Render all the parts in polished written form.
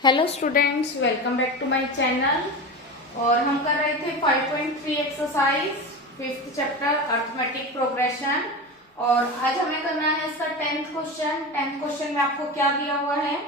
Hello students, welcome back to my channel. और हम कर रहे थे 5.3 exercise 5th chapter arithmetic progression. और आज हमें करना है इसका 10th क्वेश्चन। 10th क्वेश्चन में आपको क्या दिया हुआ है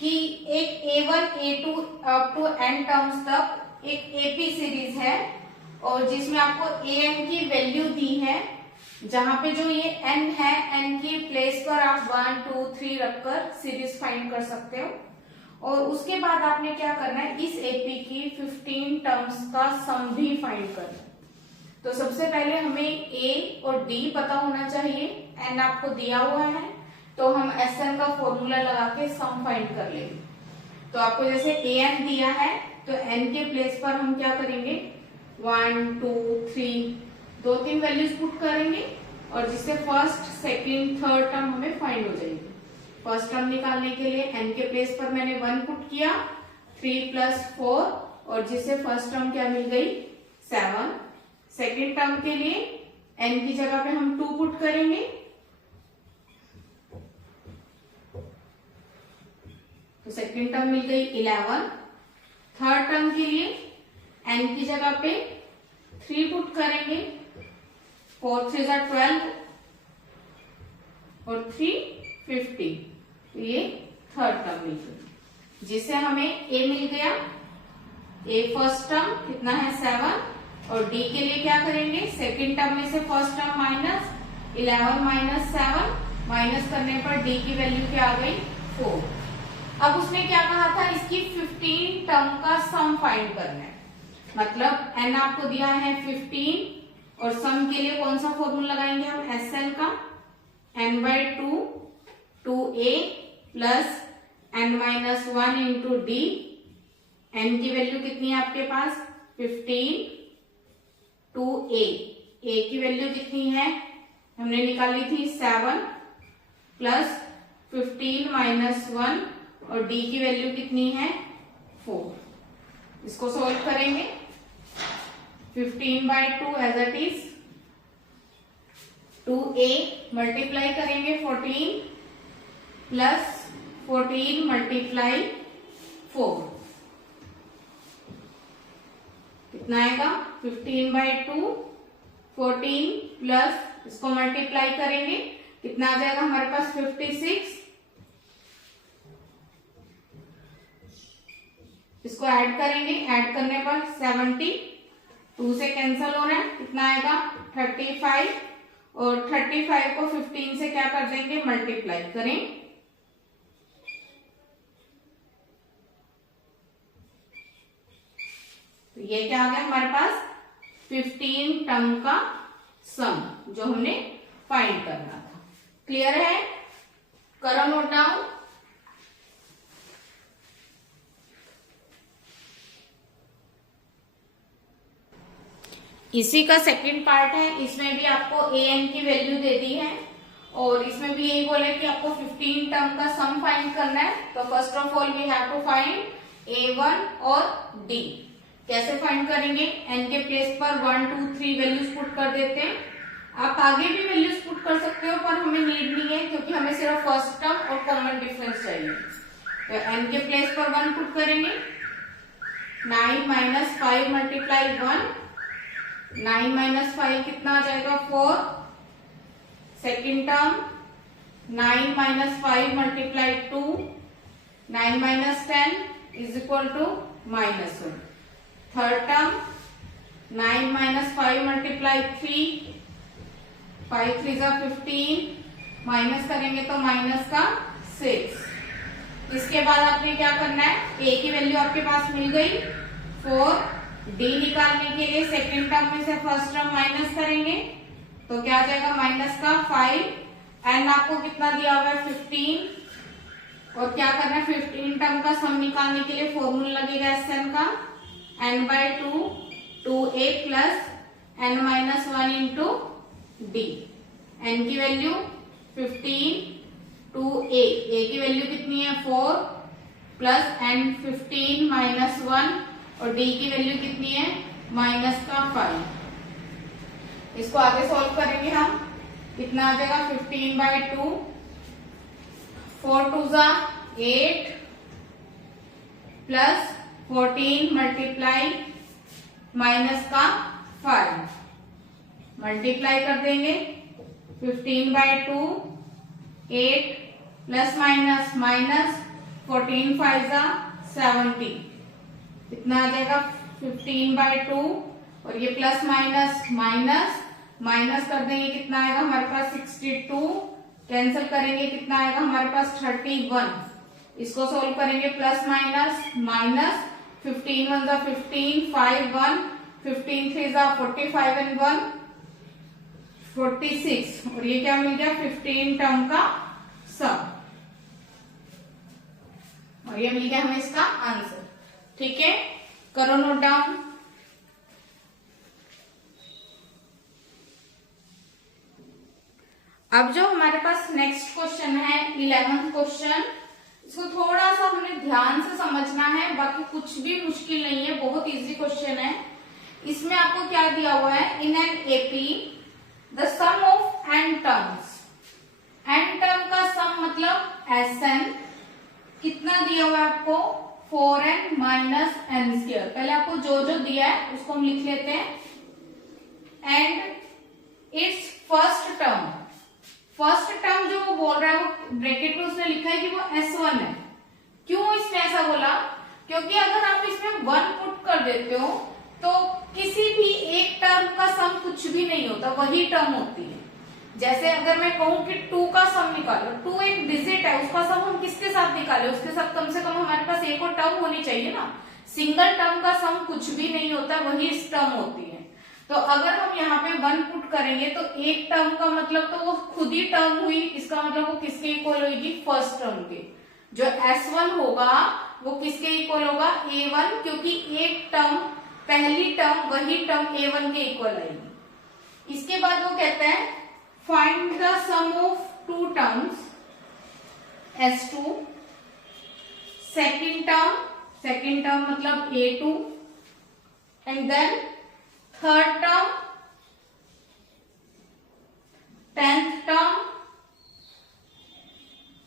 कि एक A1 A2 up to n terms तक एक AP सीरीज है और जिसमें आपको an की वैल्यू दी है, जहां पे जो ये n है, n की प्लेस पर आप 1 2 3 रखकर सीरीज फाइंड कर सकते हो। और उसके बाद आपने क्या करना है, इस एपी की 15 टर्म्स का सम भी फाइंड करना है। तो सबसे पहले हमें ए और डी पता होना चाहिए। एन आपको दिया हुआ है तो हम एस एन का फॉर्मूला लगा के सम फाइंड कर लेंगे। तो आपको जैसे ए एन दिया है तो एन के प्लेस पर हम क्या करेंगे, 1 2 3 2-3 वैल्यूज पुट करेंगे और जिससे फर्स्ट सेकंड थर्ड टर्म हमें फाइंड हो जाएगी। फर्स्ट टर्म निकालने के लिए n के प्लेस पर मैंने 1 पुट किया, 3 + 4 और जिससे फर्स्ट टर्म क्या मिल गई, 7। सेकेंड टर्म के लिए n की जगह पे हम 2 पुट करेंगे तो सेकेंड टर्म मिल गई 11। थर्ड टर्म के लिए n की जगह पे 3 पुट करेंगे, 4 3 = 12 और 3 50। तो ये थर्ड टर्म मिल गई, जिससे हमें a मिल गया। a फर्स्ट टर्म कितना है, 7। और d के लिए क्या करेंगे, सेकेंड टर्म में से फर्स्ट टर्म माइनस 11 - 7 माइनस करने पर d की वैल्यू क्या आ गई, 4। अब उसने क्या कहा था, इसकी 15 टर्म का सम फाइंड करना है। मतलब n आपको दिया है 15 और सम के लिए कौन सा फॉर्मूला लगाएंगे हम, Sn का, n/2 2a plus n-1 into d। n की वैल्यू कितनी है आपके पास, 15 2a। a की वैल्यू कितनी है, हमने निकाली थी 7 प्लस 15 - 1 और d की वैल्यू कितनी है, 4। इसको सोल्व करेंगे, 15/2 as it is, 2a multiply करेंगे 14 प्लस 14 × 4 कितना आएगा, 15/2 14 प्लस इसको मल्टीप्लाई करेंगे कितना आ जाएगा हमारे पास, 56। इसको ऐड करेंगे, ऐड करने पर 70, 2 से कैंसिल हो रहा है, कितना आएगा 35। और 35 को 15 से क्या कर देंगे, मल्टीप्लाई करें। तो ये क्या आ गया हमारे पास, 15 टर्म का सम जो हमने फाइंड करना था। क्लियर है, करो नोट डाउन। इसी का सेकंड पार्ट है, इसमें भी आपको an की वैल्यू दे दी है और इसमें भी यही बोले कि आपको 15 टर्म का सम फाइंड करना है। तो first of all we have to find a1 और d। कैसे फाइंड करेंगे, n के प्लेस पर 1 2 3 वैल्यूज पुट कर देते हैं। आप आगे भी वैल्यूज पुट कर सकते हो पर हमें नीड नहीं है क्योंकि हमें सिर्फ फर्स्ट टर्म और कॉमन डिफरेंस चाहिए। तो n के प्लेस पर 1 पुट करेंगे, 9 - 5 × 1, 9 - 5 कितना आ जाएगा, 4। Second term 9 - 5 × 2, 9 - 10 = -1। Third term 9 - 5 × 3, 5 3 = 15, minus करेंगे तो -6। इसके बाद आपने क्या करना है, a की वैल्यू आपके पास मिल गई 4। d निकालने के लिए सेकेंड टर्म में से फर्स्ट टर्म माइनस करेंगे तो क्या आ जाएगा, -5। n आपको कितना दिया हुआ है, 15। और क्या करना है, 15 टर्म का सम निकालने के लिए फॉर्मूला लगेगा Sn का, n/2 2a plus n-1 into d। n की वैल्यू 15 2a, a की वैल्यू कितनी है, 4 प्लस n15 - 1 और d की वैल्यू कितनी है, -5। इसको आगे सॉल्व करेंगे हम, कितना आ जाएगा, 15/2, 4 2 = 8 प्लस 14 मल्टीप्लाई माइनस का 5 मल्टीप्लाई कर देंगे 15/2 8 प्लस माइनस माइनस 14 5 जा 70 कितना आ जाएगा 15/2 और ये प्लस माइनस माइनस माइनस कर देंगे कितना आएगा हमारे पास 62 कैंसिल करेंगे कितना आएगा हमारे पास 31 इसको सोल्व करेंगे प्लस माइनस माइनस 15 1 जा 15 5 1 15 3 जा 45 एंड 1 46 और ये क्या मिल गया 15 टर्म का सम और ये मिल गया हमें इसका आंसर। ठीक है, करो नोट डाउन। अब जो हमारे पास नेक्स्ट क्वेश्चन है 11th क्वेश्चन, इसको थोड़ा सा हमें ध्यान से समझना है, बाकी कुछ भी मुश्किल नहीं है, बहुत इजी क्वेश्चन है। इसमें आपको क्या दिया हुआ है, in an AP the sum of n terms, n term का सम मतलब एसएन कितना दिया हुआ है आपको 4n माइनस एन स्क्वायर। पहले आपको जो जो दिया है उसको हम लिख लेते हैं and it's first term, first term जो वो बोल रहा है वो ब्रैकेट में उसने लिखा है कि वो S1 है। क्यों इसने ऐसा बोला, क्योंकि अगर आप इसमें 1 पुट कर देते हो तो किसी भी एक टर्म का सम कुछ भी नहीं होता, वही टर्म होती है। जैसे अगर मैं कहूं कि 2 का सम निकालो, 2 एक डिजिट है, उसका सम हम किसके साथ निकाले, उसके साथ कम से कम हमारे पास एक और टर्म होनी चाहिए ना। सिंगल टर्म का सम कुछ भी नहीं होता, वही इस टर्म होती है। तो अगर हम यहाँ पे 1 पुट करेंगे तो एक टर्म का मतलब तो वो खुद ही टर्म हुई, इसका मतलब वो किसके इक्वल होगी, फर्स्ट टर्म के। जो S1 होगा वो किसके इक्वल होगा, A1, क्योंकि एक टर्म पहली टर्म वही टर्म A1 के इक्वल आएगी। इसके बाद वो कहते हैं find the sum of 2 terms S2, second term मतलब A2 and then third term, 10th term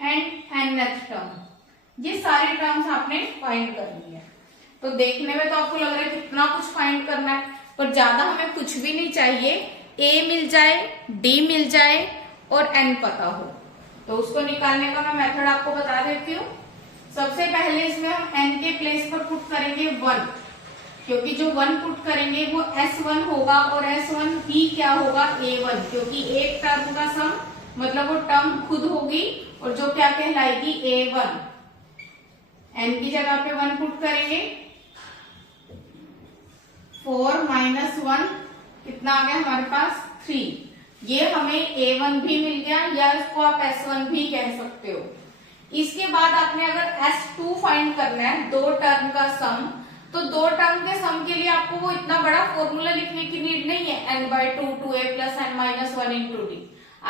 and nth term. ये सारे टर्म्स आपने फाइंड करनी है। तो देखने में तो आपको लग रहा है कितना कुछ फाइंड करना है, पर ज्यादा हमें कुछ भी नहीं चाहिए, a मिल जाए, d मिल जाए और n पता हो। तो उसको निकालने का मैं मेथड आपको बता देती हूँ। सबसे पहले इसमें हम n के प्लेस पर पुट करेंगे 1, क्योंकि जो 1 पुट करेंगे वो S1 होगा और S1 ही क्या होगा, A1, क्योंकि एक टर्म का सम मतलब वो टर्म खुद होगी और जो क्या कहलाएगी, A1। n की जगह पे 1 पुट करेंगे, 4 माइनस 1 कितना आ गया हमारे पास 3। ये हमें A1 भी मिल गया, या इसको आप S1 भी कह सकते हो। इसके बाद आपने अगर S2 फाइंड करना है, 2 टर्म का सम, तो 2 टर्म के सम के लिए आपको वो इतना बड़ा फॉर्मूला लिखने की नीड नहीं है, n/2 2a plus n minus 1 into D.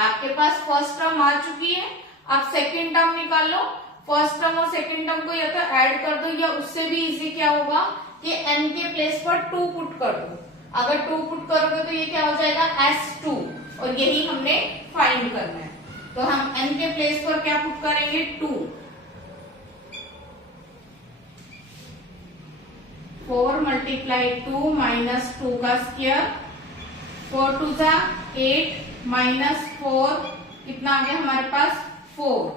आपके पास फर्स्ट टर्म आ चुकी है, आप सेकेंड टर्म निकाल लो। फर्स्ट टर्म और सेकेंड टर्म को या तो ऐड कर दो, या उससे भी इजी क्या होगा कि n के प्लेस पर 2 पुट कर दो। अगर 2 पुट करोगे तो ये क्या हो जाएगा, S2, और यही हमने फाइंड करना है। तो हम n के प्लेस पर क्या पुट करेंगे, 2। 4 मल्टीप्लाई 2 माइनस 2 का स्क्वायर, 4 2 जा 8 माइनस 4 कितना आ गया हमारे पास 4।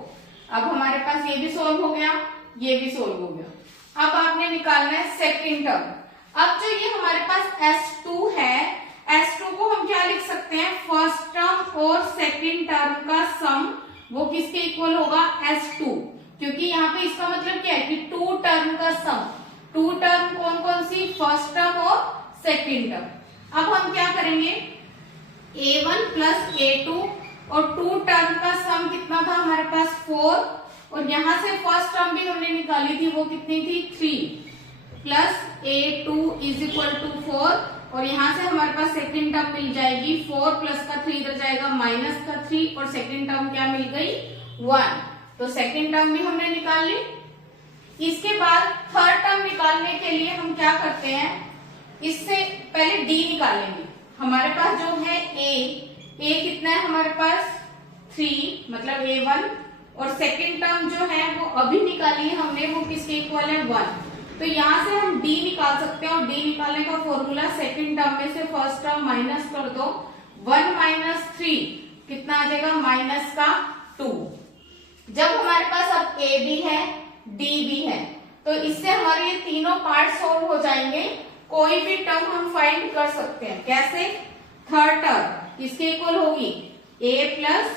अब हमारे पास ये भी सोल्व हो गया, ये भी सोल्व हो गया। अब आपने निकालना है सेकेंड टर्म। अब जो ये हमारे पास S2 है, S2 को हम क्या लिख सकते हैं, फर्स्ट टर्म और सेकेंड टर्म का सम वो किसके इक्वल होगा, S2, क्योंकि यहाँ पे इसका मतलब क्या है कि 2 टर्म का सम। 2 टर्म कौन कौन सी, फर्स्ट टर्म और सेकेंड टर्म। अब हम क्या करेंगे, A1 प्लस A2 और 2 टर्म का सम कितना था हमारे पास 4, और यहां से फर्स्ट टर्म भी हमने निकाली थी, वो कितनी थी 3, plus A2 is equal to 4, और यहां से हमारे पास सेकेंड टर्म मिल जाएगी 4 प्लस का 3 इधर जाएगा माइनस का 3, और सेकेंड टर्म क्या मिल गई 1। तो सेकेंड टर्म भी हमने निकाल ली। इसके बाद थर्ड टर्म निकालने के लिए हम क्या करते हैं, इससे पहले डी निकालेंगे। हमारे पास जो है ए कितना है हमारे पास 3, मतलब A1, और सेकेंड टर्म जो है वो अभी निकाली है हमने, वो किसके इक्वल है 1। तो यहाँ से हम d निकाल सकते हैं, और d निकालने का फॉर्मूला सेकंड टर्म में से फर्स्ट टर्म माइनस कर दो, 1 माइनस 3 कितना आ जाएगा, माइनस का 2। जब हमारे पास अब a भी है d भी है, तो इससे हमारे ये तीनों पार्ट सॉल्व हो जाएंगे। कोई भी टर्म हम फाइंड कर सकते हैं। कैसे? थर्ड टर्म किसके इक्वल होगी, a प्लस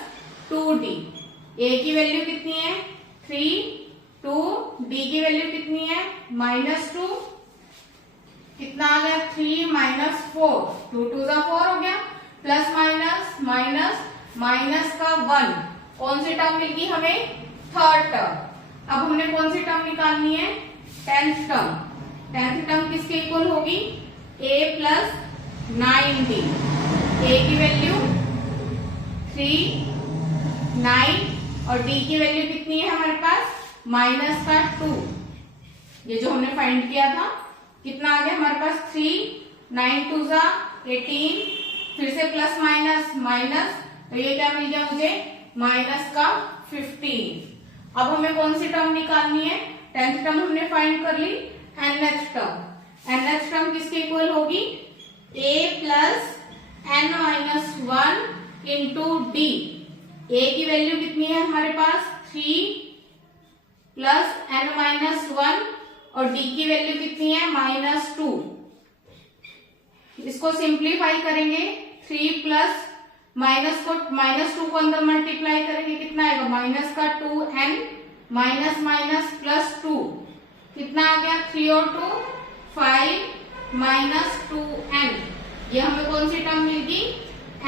2d। a की वैल्यू कितनी है 3, 2, d की वैल्यू कितनी है -2, कितना आ गया 3 माइनस 4, 2 2 जा 4 हो गया, प्लस माइनस माइनस माइनस का 1। कौन सी टर्म मिल गई हमें, थर्ड टर्म। अब हमने कौन सी टर्म निकालनी है, 10th टर्म। 10th टर्म किसके इक्वल होगी, a प्लस 9d। a की वैल्यू 3, 9 और d की वैल्यू कितनी है हमारे पास, माइनस का 2। ये जो हमने फाइंड किया था, कितना आ गया हमारे पास 3, 9 2 जा 18, फिर से प्लस माइनस माइनस, तो ये क्या मिल गया मुझे, माइनस का 15। अब हमें कौन सी टर्म निकालनी है, 10th टर्म हमने फाइंड कर ली। nth टर्म, nth टर्म किसके इक्वल होगी, a plus n minus 1 into d। a की वैल्यू कितनी है हमारे पास 3 प्लस n माइनस 1, और d की वैल्यू कितनी है -2। इसको सिंप्लीफाई करेंगे, 3 प्लस -2 को अंदर मल्टीप्लाई करेंगे, कितना आएगा, माइनस का 2n माइनस माइनस प्लस 2, कितना आ गया 3 और 2 5 माइनस 2n। ये हमें कौन सी टर्म मिल गई,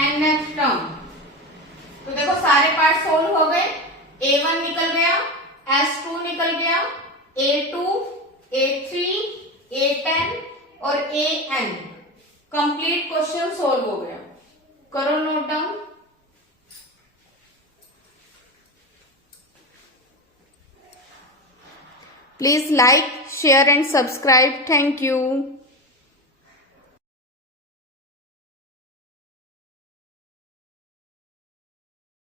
nth टर्म। तो देखो सारे पार्ट सोल्व हो गए, a1 निकल गया, s2 निकल गया, a2, a3, a10 और an। कंप्लीट क्वेश्चन सोल्व हो गया। करो note down. Please like, share and subscribe. Thank you.